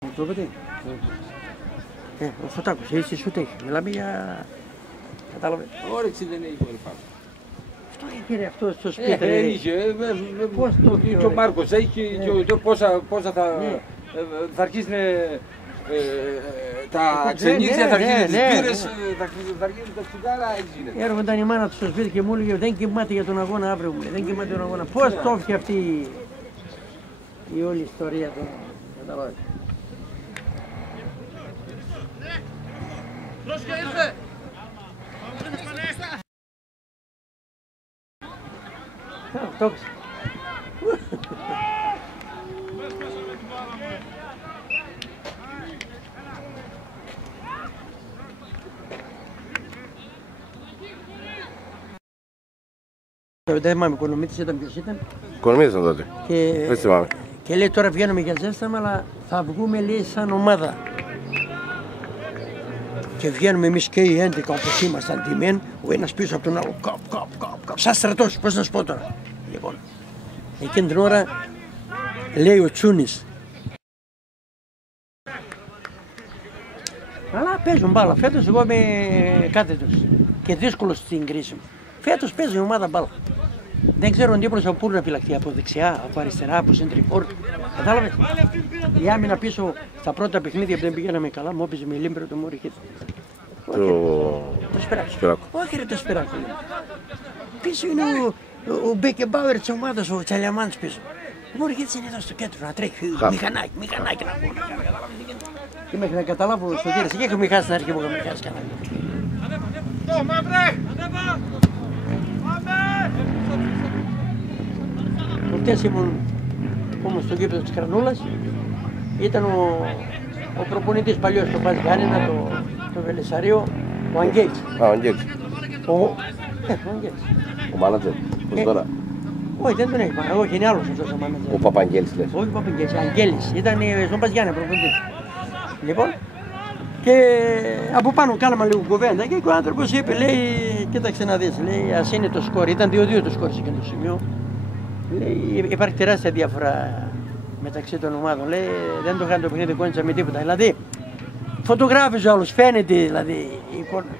Το παιδί. Ο Φωτάκος, έτσι σου τέχει. Μιλάμε για... Κατάλαβε. Όρεξη δεν έχει πολύ πάνω. Αυτό είχε αυτό στο σπίτι. Δεν είχε. Πώς το είχε. Και ο Μάρκος έχει και πόσα θα αρχίσουν τα ξενύχια, θα αρχίσουν τις πύρες, θα αρχίσουν τα τσιγάρα, έτσι γίνεται. Έρχονταν η μάνα του στο σπίτι και μου έλεγε δεν κοιμάται για τον αγώνα αύριο, μου λέει, δεν κοιμάται για τον αγώνα. Πώς το έφυγε αυτή η όλη ιστορία του. Καταλάβετε. Το έξω. Δεν θυμάμαι, Οικονομίτης ήταν, ποιος ήταν. Οικονομίτης ήταν τότε. Δεν θυμάμαι. Και λέει τώρα βγαίνουμε για ζέσταμα, αλλά θα βγούμε λέει σαν ομάδα. Και βγαίνουμε εμείς και οι 11 όπως ήμασταν τιμένοι, ο ένας πίσω από τον άλλο. Καπ. Σαν στρατός, πώς να σου πω τώρα. Λοιπόν, εκείνη την ώρα λέει ο Τσούνης. Αλλά παίζουν μπάλα. Φέτος εγώ είμαι κάθετος και δύσκολος στην κρίση μου. Φέτος παίζει η ομάδα μπάλα. Δεν ξέρω αντίπρος από πού να φυλαχτεί, από δεξιά, από αριστερά, από σεντριφόρ. Κατάλαβες. Η άμυνα πίσω στα πρώτα παιχνίδια που δεν πηγαίναμε καλά, μου έπαιζε με λίμπερο το Μωρικίδη. Το Σπυράκο. Όχι ρε το Σπυράκο. Πίσω είναι ο Μπέκεμπάουερ της ομάδας, ο Τσαλιαμάνης πίσω. Ο Μωρικίδης είναι εδώ στο κέντρο να τρέχει, μηχανάκι να πω. Και μέχρι να καταλάβω στο τήρες, και έχουμε χάσει στην αρχή που είχαμε χάσει κανένα. Χτες ήμουν όμως στο γήπεδο της Κρανούλας, ήταν ο προπονητής παλιός, το Πας Γιάννηνα, το Βελισσαρίο, ο Αγγέλης. Α, ο Αγγέλης. Ο Αγγέλης. Ο μάνατζερ, πώς τώρα. Όχι, δεν τον έχει πάρει, όχι, είναι άλλος αυτός ο μάνατζερ. Ο Παπαγγέλης λες. Όχι ο Παπαγγέλης, Αγγέλης, ήταν στον Πας Γιάννηνα προπονητής. Λοιπόν, και από πάνω κάναμε λίγο κουβέντα και ο άνθρωπος είπε, λέει, κοίταξε να δεις, λέει, ας είναι το σκορ, ήταν 2-2 το σκορ σε εκείνο το σημείο. Λέει, υπάρχει τεράστια διαφορά μεταξύ των ομάδων. Λέει, δεν το κάνει το παιχνίδι κόντσα με τίποτα. Δηλαδή, φωτογράφιζε ο άλλος, φαίνεται δηλαδή η εικόνα.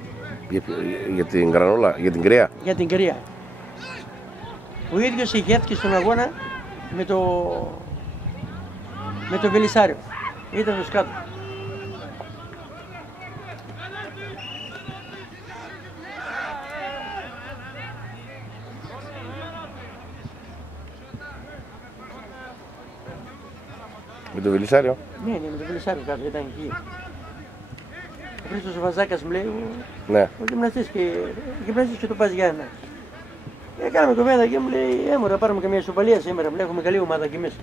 Για την Γρανόλα, για την Κρία. Για την Κρία. Ο ίδιος ηγέθηκε στον αγώνα με το Βελισσάριο. Ήταν το σκάτω. Με το Βελισσάριο. Ναι, με το Βελισσάριο κάτω, ήταν εκεί. Ο Χρήστος ο Βαζάκας μου λέει, Ναι. ο γυμναστής και το Πας Γιάννηνα. Κάναμε κουβέντα και μου λέει, έμορα πάρουμε καμία ισοπαλία σήμερα, μου λέει, έχουμε καλή ομάδα κι εμείς.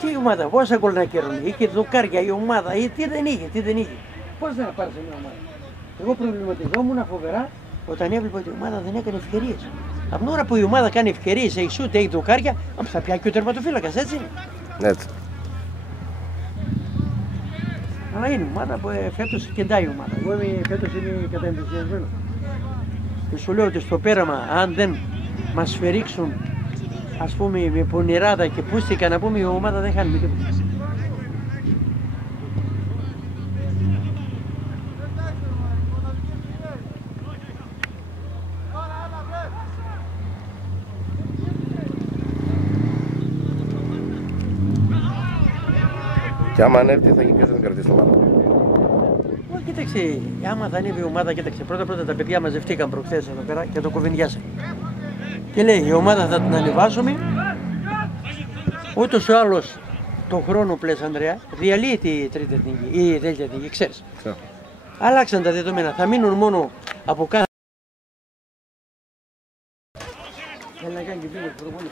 Τι ομάδα, πόσα γκολ να κέρδουν, είχε δοκάρια η ομάδα, τι δεν είχε. Πώς να πάρει μια ομάδα. Εγώ προβληματιζόμουν φοβερά όταν έβλεπα ότι η ομάδα δεν έκανε ευκαιρίες. Από την ώρα που η ομάδα κάνει ευκαιρίες, έχει σούτ, έχει δοκάρια, θα πιάσει και ο τερματοφύλακας, έτσι. Έτσι. Αλλά είναι ομάδα που φέτος κεντάει η ομάδα. Εγώ φέτος είμαι καταενθουσιασμένος. Και σου λέω ότι στο πέραμα, αν δεν μας σφυρίξουν, ας πούμε, με πονηράδα και πούστηκα να πούμε, η ομάδα δεν χάνει τίποτα. Και άμα ανέβει, θα γίνει, ποιος θα την κρατήσει την ομάδα. Κοίταξε, άμα θα ανέβει η ομάδα, κοίταξε, πρώτα τα παιδιά μαζευτήκαν προχθές εδώ πέρα και το κουβεντιάσαν. Και λέει, η ομάδα θα την ανεβάσουμε, ούτως ή άλλως τον χρόνο πλες, Ανδρέα, διαλύεται η τρίτη εθνική, η δέλτα εθνική, ξέρεις. Αλλάξαν τα δεδομένα, θα μείνουν μόνο από κάθε... Θέλει να κάνει και πήγες προπονή.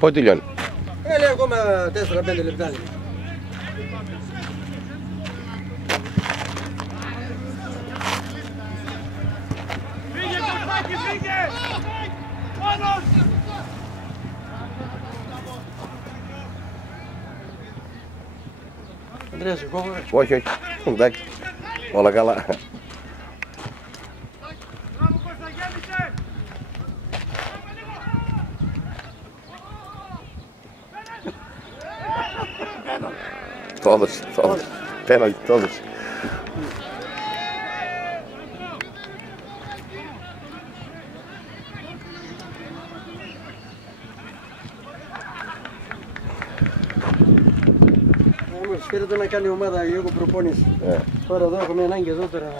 Πότε τελειώνει? Λέει ακόμα 4-5 λεπτά. Ανδρέας, εγώ... Όχι, όχι. Εντάξει. Όλα καλά. Το έδωσε. Πέναλτι, το έδωσε. Φέρετε να κάνει ομάδα λίγο προπόνηση. Τώρα εδώ έχουμε ανάγκη εδώ τώρα.